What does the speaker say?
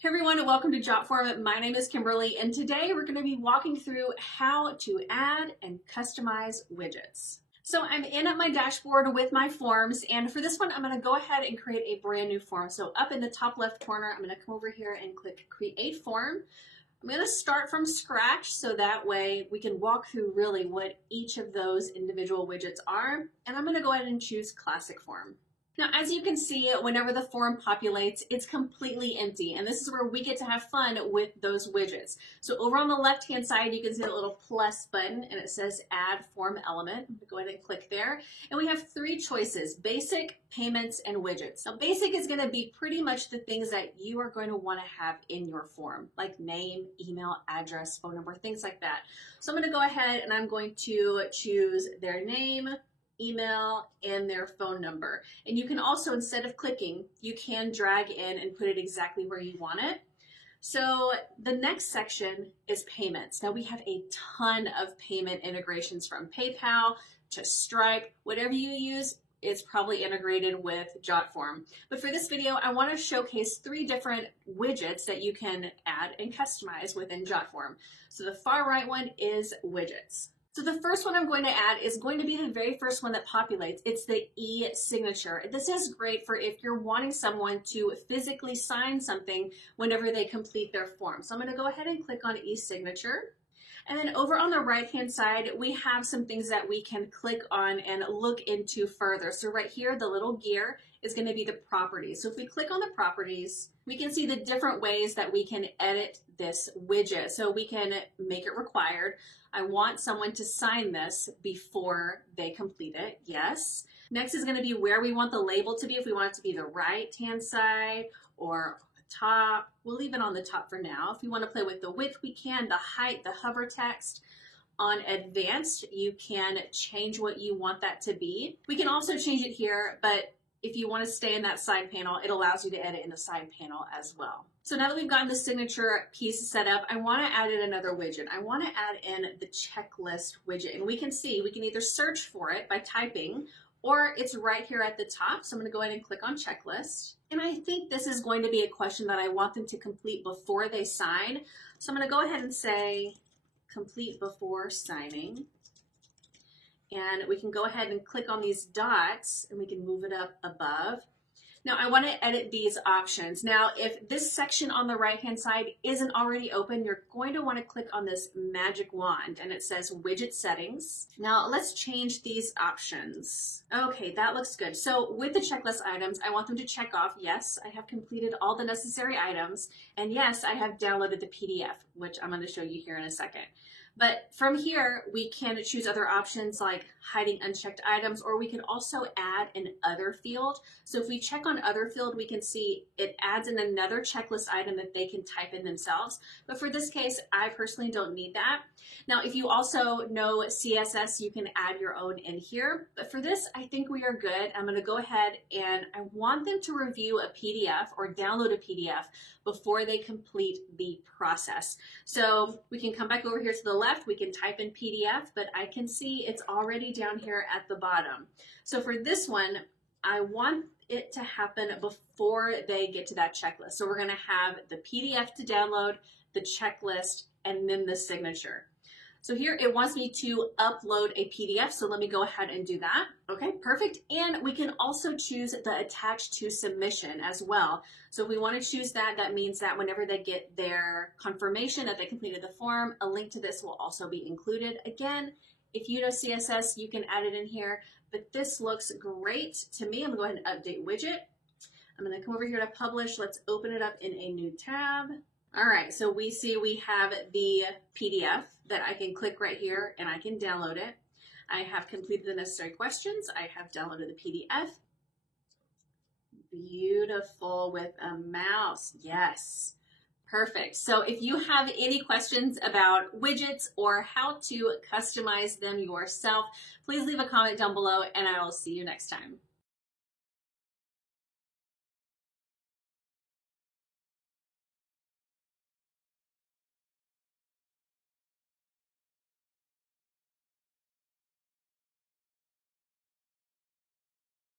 Hey everyone, and welcome to Jotform. My name is Kimberly, and today we're going to be walking through how to add and customize widgets. So I'm in at my dashboard with my forms, and for this one, I'm going to go ahead and create a brand new form. So up in the top left corner, I'm going to come over here and click Create Form. I'm going to start from scratch so that way we can walk through really what each of those individual widgets are, and I'm going to go ahead and choose Classic Form. Now, as you can see, whenever the form populates, it's completely empty, and this is where we get to have fun with those widgets. So over on the left-hand side, you can see the little plus button, and it says Add Form Element. I'm going to go ahead and click there, and we have three choices: Basic, Payments, and Widgets. Now, Basic is going to be pretty much the things that you are going to want to have in your form, like name, email, address, phone number, things like that. So I'm going to go ahead and I'm going to choose their name, email, and their phone number. And you can also, instead of clicking, you can drag in and put it exactly where you want it. So the next section is payments. Now we have a ton of payment integrations, from PayPal to Stripe. Whatever you use, it's probably integrated with Jotform. But for this video, I want to showcase three different widgets that you can add and customize within Jotform. So the far right one is widgets. So the first one I'm going to add is going to be the very first one that populates. It's the e-signature. This is great for if you're wanting someone to physically sign something whenever they complete their form. So I'm going to go ahead and click on e-signature. And then over on the right-hand side, we have some things that we can click on and look into further. So right here, the little gear is going to be the properties. So if we click on the properties, we can see the different ways that we can edit this widget. So we can make it required. I want someone to sign this before they complete it. Yes. Next is going to be where we want the label to be. If we want it to be the right-hand side or top, we'll leave it on the top for now. If you want to play with the width, we can. The height, the hover text. On advanced, you can change what you want that to be. We can also change it here, but if you want to stay in that side panel, it allows you to edit in the side panel as well. So now that we've gotten the signature piece set up, I want to add in another widget. I want to add in the checklist widget, and we can see, we can either search for it by typing, or it's right here at the top. So I'm going to go ahead and click on checklist. And I think this is going to be a question that I want them to complete before they sign. So I'm going to go ahead and say complete before signing. And we can go ahead and click on these dots and we can move it up above. Now I want to edit these options. Now if this section on the right hand side isn't already open, you're going to want to click on this magic wand and it says widget settings. Now let's change these options. Okay, that looks good. So with the checklist items, I want them to check off, yes, I have completed all the necessary items, and yes, I have downloaded the PDF, which I'm going to show you here in a second. But from here, we can choose other options like hiding unchecked items, or we can also add an other field. So if we check on other field, we can see it adds in another checklist item that they can type in themselves. But for this case, I personally don't need that. Now, if you also know CSS, you can add your own in here. But for this, I think we are good. I'm going to go ahead and I want them to review a PDF or download a PDF before they complete the process. So we can come back over here to the left. We can type in PDF, but I can see it's already down here at the bottom. So for this one, I want it to happen before they get to that checklist. So we're going to have the PDF to download, the checklist, and then the signature. So here it wants me to upload a PDF, so let me go ahead and do that. Okay, perfect. And we can also choose the attach to submission as well. So if we want to choose that, that means that whenever they get their confirmation that they completed the form, a link to this will also be included. Again, if you know CSS, you can add it in here, but this looks great to me. I'm gonna go ahead and update widget. I'm gonna come over here to publish. Let's open it up in a new tab. All right, so we see we have the PDF that I can click right here and I can download it. I have completed the necessary questions. I have downloaded the PDF. Beautiful with a mouse, yes. Perfect. So if you have any questions about widgets or how to customize them yourself, please leave a comment down below and I will see you next time.